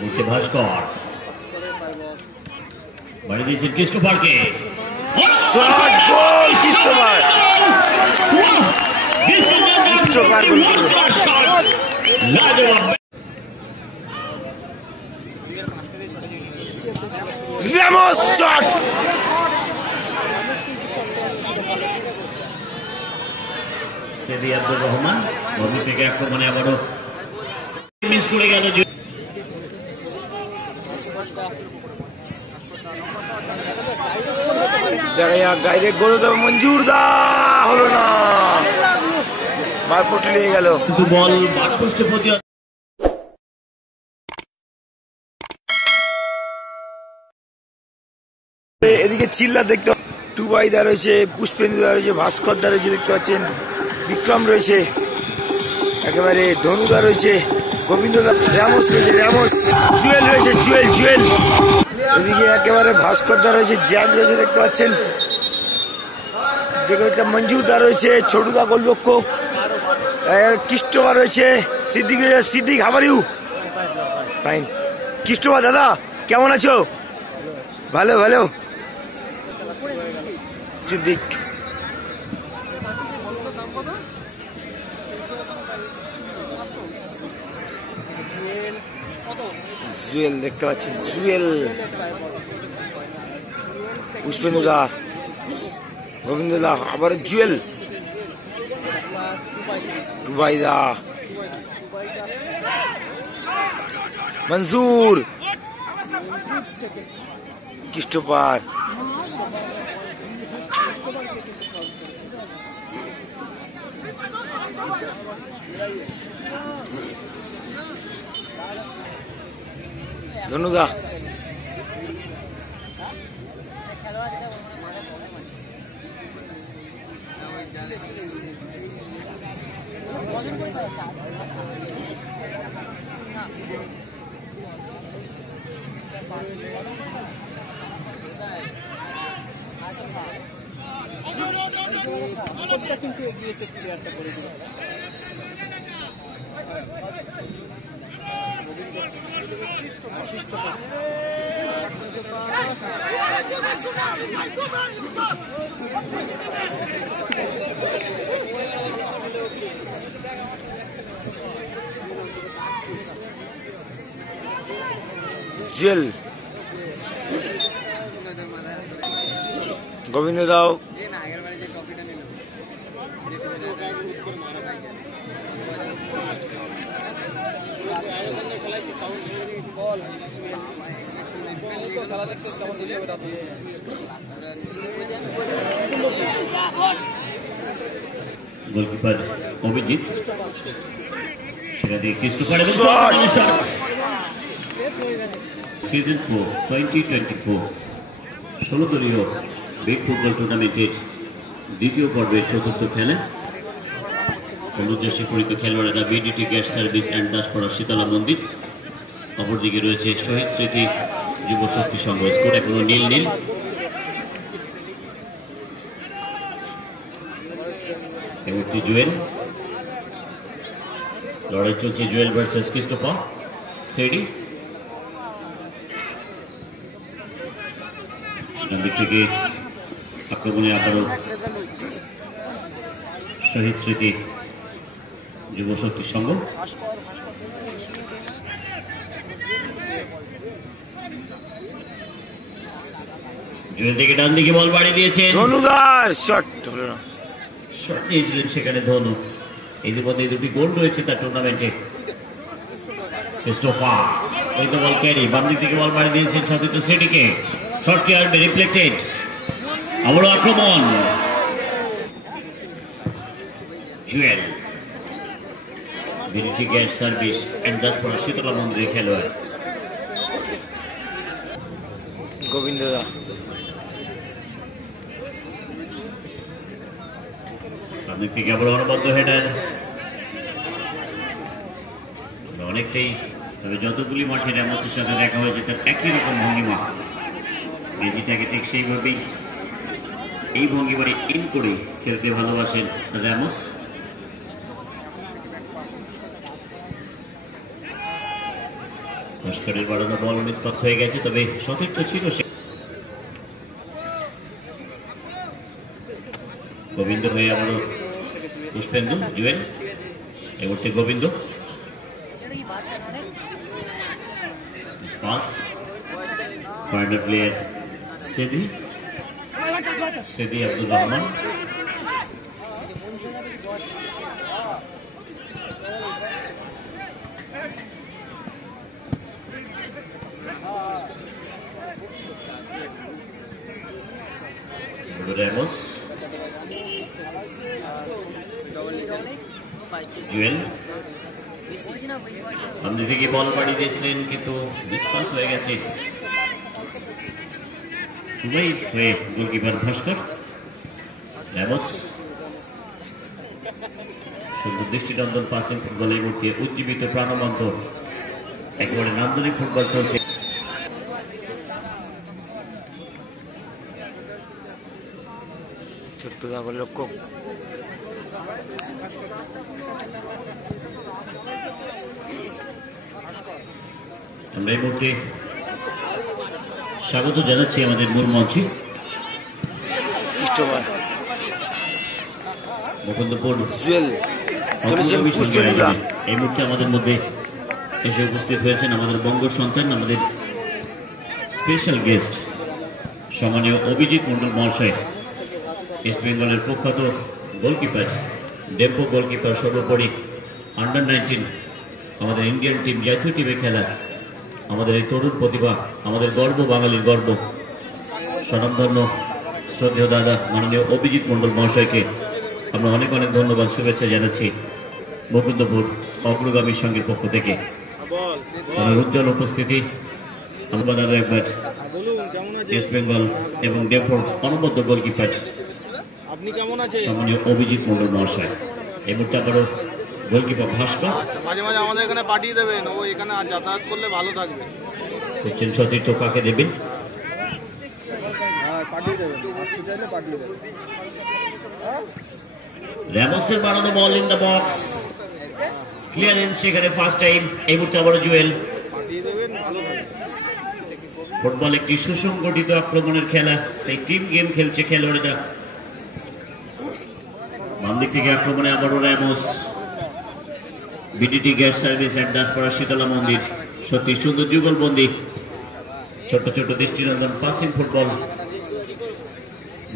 মুখে ভাস্কর বাড়ি দিয়েছেন ক্রিস্টোফারকে। সেদি আব্দুর রহমান ভূমি থেকে আক্রমণে আবারও মিস করে গেল। ডাইরেক্ট গোল দেবে মঞ্জুর দা, হলো না, বার পোস্টে লেগে গেল। কিন্তু বল বার পোস্টে প্রতি এদিকে চিল্লা দেখতে টুবাইদা রয়েছে, পুষ্পেন্দুদা রয়েছে, ভাস্করদা রয়েছে, দেখতে পাচ্ছেন বিক্রম রয়েছে, একেবারে ধনুদা রয়েছে, গোবিন্দদা, রামোস রয়েছে, রামোস, জুয়েল রয়েছে, জুয়েল এদিকে একেবারে ভাস্করদা রয়েছে, জ্যাক রয়েছে, দেখতে পাচ্ছেন দেখতে মঞ্জুরদা রয়েছে, ছোটুদা গোলরক্ষক, ক্রিস্টোফার রয়েছে, Siddique how are you? Fine. Christopher দাদা কেমন আছো? ভালো সিদ্দিক জুয়েল দেখতে পাচ্ছেন, জুয়েল, পুষ্পেন্দুদা, গোবিন্দদা, আবার জুয়েল, টুবাইদা, মনজুর, ক্রিস্টোফার, ধনুদা, কিন্তু এগিয়েছে প্লেয়ারটা করে দিল। জুয়েল, গোবিন্দদাও, গোলকিপার অভিজিৎ সেটা দিয়ে ক্রিস্টোফার এবং সিজন 4 2024 16 দলীয় বিগ ফুটবল টুর্নামেন্টের দ্বিতীয় পর্বের চতুর্থ খেলা। অনুদ্দেশ্যে পরিচিত খেলোয়াড়েরা BDT gas service and Daspara Shitala Mandir, অপরদিকে রয়েছে শহীদ স্মৃতি যুব শক্তি সংঘ। স্কোর এখনো 0-0। এমনটি জুয়েল, লড়াই চলছে জুয়েল ভার্সেস ক্রিস্টোফার। সেডি দিক থেকে আক্রমণে আবারও শহীদ স্মৃতি যুব শক্তি সংঘ। জুয়েল থেকে ডান দিকে বল বাড়ি দিয়েছেন, ধনুদার শট হলো না, শট নিয়েছিলেন সেখানে ধনু। ইতিমধ্যে দুটি গোল রয়েছে তার টুর্নামেন্টে। ক্রিস্টোফার ওই তো বল ক্যারি, বাম দিক থেকে বল বাড়ি দিয়েছেন সতীর্থ সেটিকে, শট কেয়ার রিফ্লেক্টেড, আবারও আক্রমণ। Jewel BDT gas service and Daspara Shitala মন্দিরের খেলোয়াড়। গোবিন্দদা, দিক থেকে আবার অনবদ্য হেডার, অনেকটাই, তবে যতগুলি মাঠে র্যামোসের সাথে দেখা হয়েছে তার একই রকম ভঙ্গিমা। গেজিটাকে ঠিক সেইভাবেই এই ভঙ্গিমারে ইন করে খেলতে ভালোবাসেন র্যামোস। ভাস্করের বাড়ানো বল নিষ্পাস হয়ে গেছে, তবে সতীর্থ ছিল সে। গোবিন্দ হয়ে আবারও পুষ্পেন্দু, জুয়েল, এই মুহূর্তে Gobinda pass, final player Sidi Abdul Rahman. Ramos, Jewel সামনে থেকে বল বাড়ি দিয়েছিলেন কিন্তু ডিসপাস হয়ে গেছে। হয়ে গোলকিপার ভাস্কর। রেমোস সুন্দর দৃষ্টিনন্দন পাসিং ফুটবল, এই মুহূর্তে উজ্জীবিত প্রাণবন্ত একেবারে নান্দনিক ফুটবল চলছে। ছোট্ট দাগের লক্ষ্য আমরা এই মুহূর্তে স্বাগত জানাচ্ছি আমাদের মূল মঞ্চে মুকুন্দপুর জুয়েল। এই মুহূর্তে আমাদের মধ্যে এসে উপস্থিত হয়েছেন আমাদের বঙ্গ সন্তান, আমাদের স্পেশাল গেস্ট সম্মানীয় অভিজিৎ মন্ডল মহাশয়, ইস্ট বেঙ্গলের প্রখ্যাত গোলকিপার, ডেম্পো গোলকিপার, সর্বোপরি আন্ডার-19 আমাদের ইন্ডিয়ান টিম, জাতীয় টিমে খেলা আমাদের এই তরুণ প্রতিভা, আমাদের গর্ব, বাঙালির গর্ব, স্বনামধন্য শ্রদ্ধেয় দাদা মাননীয় অভিজিৎ মন্ডল মহাশয়কে আমরা অনেক অনেক ধন্যবাদ, শুভেচ্ছা জানাচ্ছি মুকুন্দপুর অগ্রগামী সংঘের পক্ষ থেকে। তাদের উজ্জ্বল উপস্থিতি আমরা আরো একবার ইস্ট বেঙ্গল এবং ডেম্পোর অনবদ্য গোলকিপার সম্মানীয় অভিজিৎ মন্ডল মহাশয়। এই মুহূর্তে আবারও গোলকিপার ভাস্কর, মাঝে মাঝে আমাদের এখানে পাঠিয়ে দেবেন, ও এখানে আর যাতায়াত করলে ভালো থাকবে। দেখছেন সতীর্থ কাকে দেবেন, পাঠিয়ে দেবেন, আসতে চাইলে পাঠিয়ে দেবেন। র্যামোসের বাড়ানো বল ইন দ্য বক্স, ক্লিয়ারেন্স সেখানে ফার্স্ট টাইম। এই মুহূর্তে আবারও জুয়েল। পাঠিয়ে দেবেন, ভালো থাকবে। ফুটবল একটি সুসংগঠিত আক্রমণের খেলা, তাই টিম গেম খেলছে খেলোয়াড়েরা। বাম দিক থেকে আক্রমণে আবারও Ramos, BDT gas service and Daspara Shitala মন্দির, সত্যি সুন্দর যুগলবন্দি, ছোট ছোট দৃষ্টিনন্দন পাসিং ফুটবল,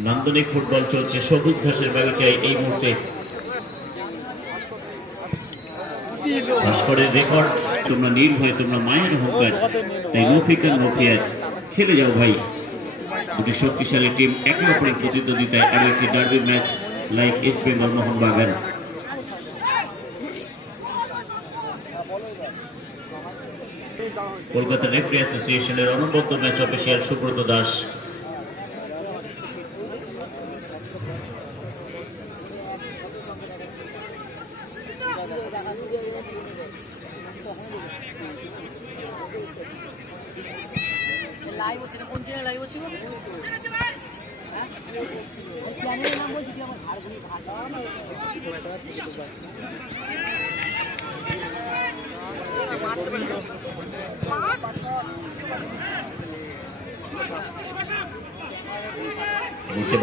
নান্দনিক ফুটবল চলছে সবুজ ঘাসের বাগিচায়। এই মুহূর্তে ভাস্করের রেকর্ড, তোমরা নীল হয়ে তোমরা মায়ের হোকার, তাই নো ফিকার নো ফিয়ার, খেলে যাও ভাই। দুটি শক্তিশালী টিম একে অপরের প্রতিদ্বন্দ্বিতায় আরো একটি derby match like east Bengal Mohun Bagan. Kolkata referee অ্যাসোসিয়েশনের অনবদ্য match official Subrata Das. Live হচ্ছে না, কোন চ্যানেল লাইভ হচ্ছে? চ্যানেলের নাম বলছি, আমার ঝাড়খণ্ডি ভাষা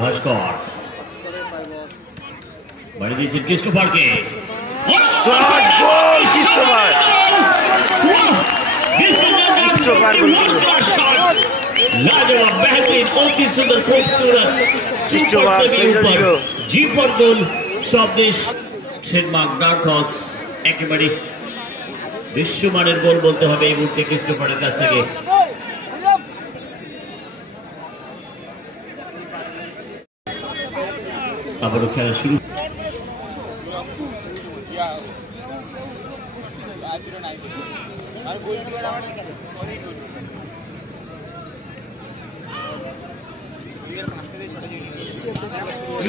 ভাস্কর বাড়ি দিয়েছেন ক্রিস্টোফারকে, बेहतरीन अति सुंदर खूबसूरत जी पर गोल स्वदेश ट्रेडमार्क डार्क हॉर्स একেবারে বিশ্বমানের গোল বলতে হবে এই মুহূর্তে ক্রিস্টোফারের কাছ থেকে। আবারও খেলা শুরু।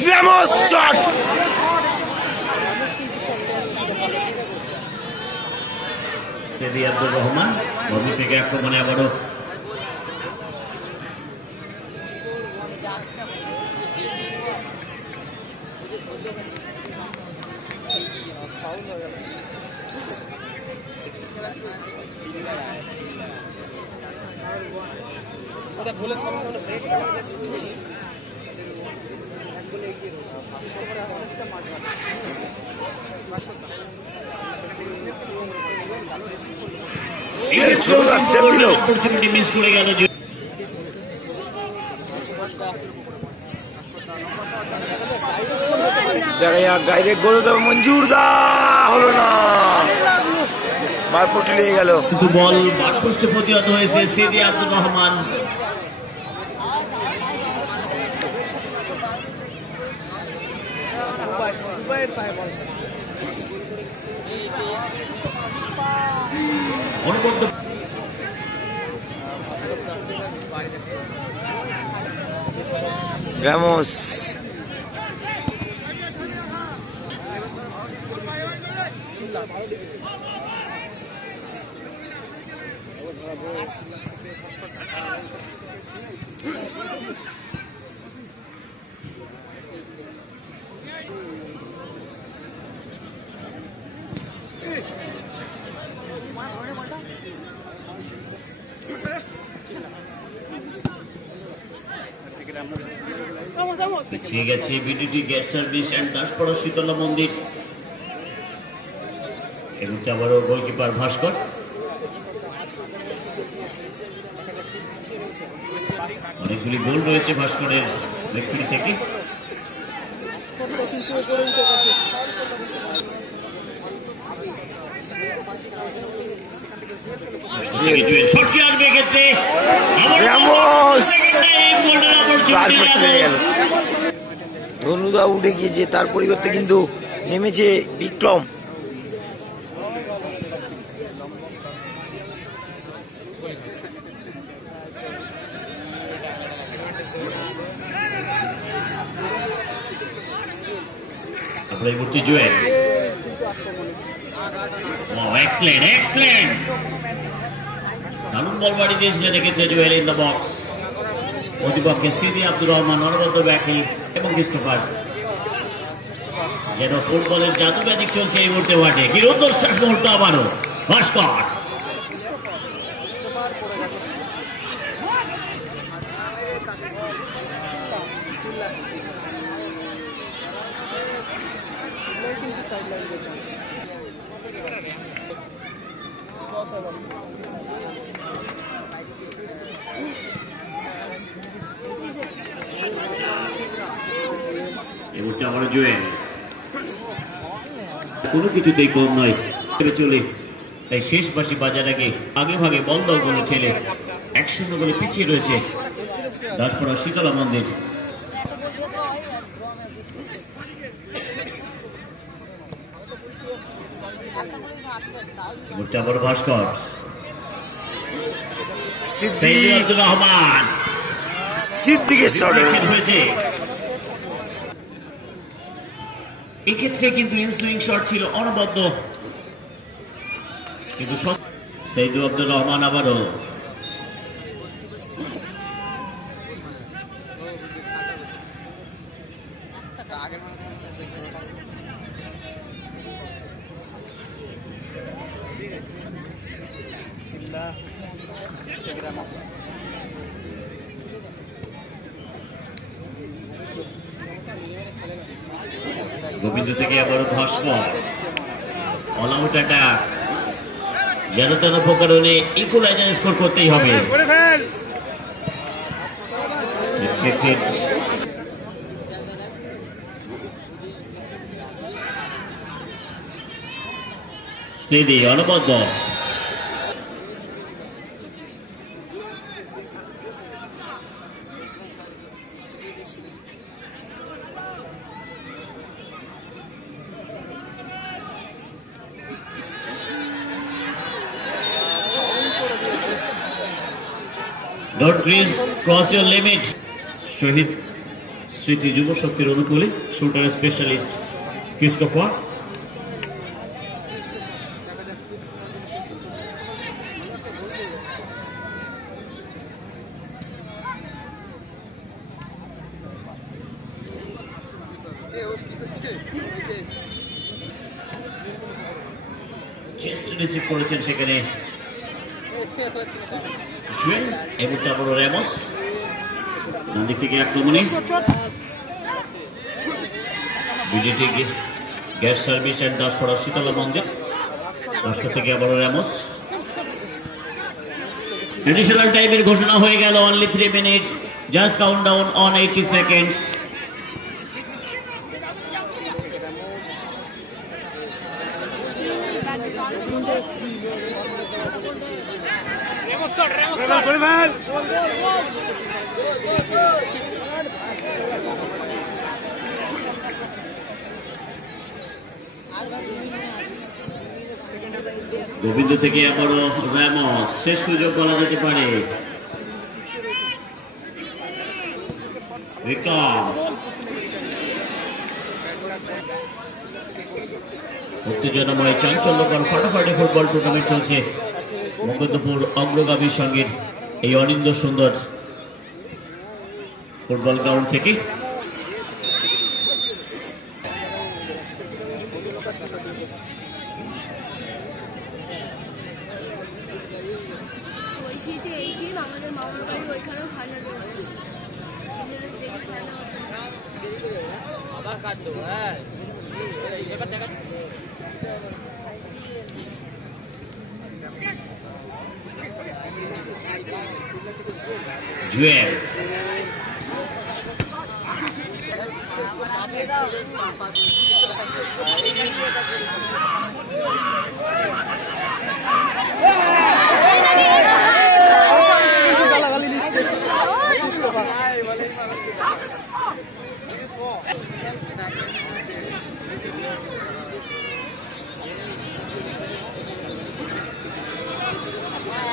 Ramos shot! সেদি আব্দুল রহমান ভূমি থেকে আক্রমণে আবারও ছোটদা সেভ দিল। অপরচুনিটি মিস করে গেল। দেখা যাক ডাইরেক্ট গোল দেবে মঞ্জুর দা, হলো না, বার পোস্টে লেগে গেল। কিন্তু বল বার পোস্টে প্রতিহত হয়েছে। সেদি আব্দুর রহমান অনবদ্য রামোস পিছিয়ে গেছে BDT gas service and Daspara Shitala মন্দির। এবং আবারও গোলকিপার ভাস্কর। অনেকগুলি গোল রয়েছে ভাস্করের লেফট থেকে। শটকে আসবে ক্ষেত্রে ধনুদা উঠে গিয়েছে, তার পরিবর্তে কিন্তু নেমেছে বিক্রম। এই মুহূর্তে জুয়েল। এক্সেলেন্ট এক্সেলেন্ট, দারুণ বল বাড়ি দিয়েছিলেন এক্ষেত্রে জুয়েল ইন দ্য বক্স। প্রতিপক্ষে সিদি আব্দুর রহমান, অনবদ্য ব্যাকিং এবং ক্রিস্টোফার। যেন ফুটবলের জাদু ম্যাজিক চলছে এই মুহূর্তে মাঠে। কি রুদ্ধশ্বাস মুহূর্ত আবারও ভাস্কর। আবার জুয়েল কোনো কিছুতেই কম নয় চলে, তাই শেষ বাসি বাজার আগে ভাগে বল দলগুলো খেলে 1-0 গোলে পিছিয়ে রয়েছে দাসপাড়া শীতলা মন্দির। আবার ভাস্কর, সেদি আব্দুর রহমান, সিদ্দিকের শট হয়েছে। এক্ষেত্রে কিন্তু ইনসুইং শট ছিল অনবদ্য, কিন্তু সেদি আব্দুর রহমান আবারও গোবিন্দ থেকে আবারও ভাস্কর, অল আউট অ্যাটাক, যেন তেন প্রকারণে ইকুয়ালাইজার স্কোর করতেই হবে। সেদি অনবদ্য, Don't please cross your limit. শহীদ স্মৃতি যুব শক্তির অনুকূলে shooter specialist Christopher. Chest receive করেছেন সেখানে জুয়েল এই মুহূর্তে আবারও র্যামোস ডান দিক থেকে আক্রমণে BJP gas service and Daspara Shitala মন্দির রাস্তা থেকে আবারও র্যামোস। এডিশনাল টাইমের ঘোষণা হয়ে গেল, only 3 minutes, just count down on 80 seconds. Gobinda থেকে আবারও র্যামোস, শেষ সুযোগ বলা যেতে পারে। বিক্রম উত্তেজনাময় চাঞ্চল্যকর ফাটাফাটি ফুটবল টুর্নামেন্ট চলছে মুকুন্দপুর অগ্রগামীর সঙ্গে এই অনিন্দ সুন্দর ফুটবল গ্রাউন্ড থেকে। শীতে এই টিম আমাদের মামার বাড়ির ওইখানেও ফাইনাল হচ্ছে, দেখে ফাইনাল হচ্ছে। আবার কাট দেবো। হ্যাঁ এবার দেখা জুয়েল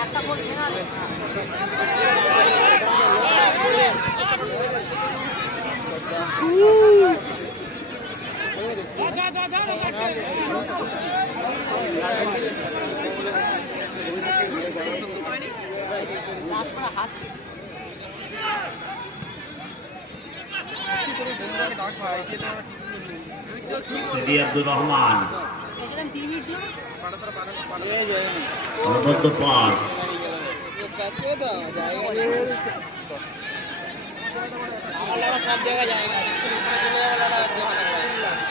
একটা বলছে না সিডি আব্দুর রহমান এসেছিলাম 3 মিনিট ছিল অনবদ্য পাস কাছে দাও জায়গা আমার সব জায়গায় জায়গা চলে যাওয়া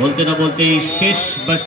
বলতে না বলতেই শেষ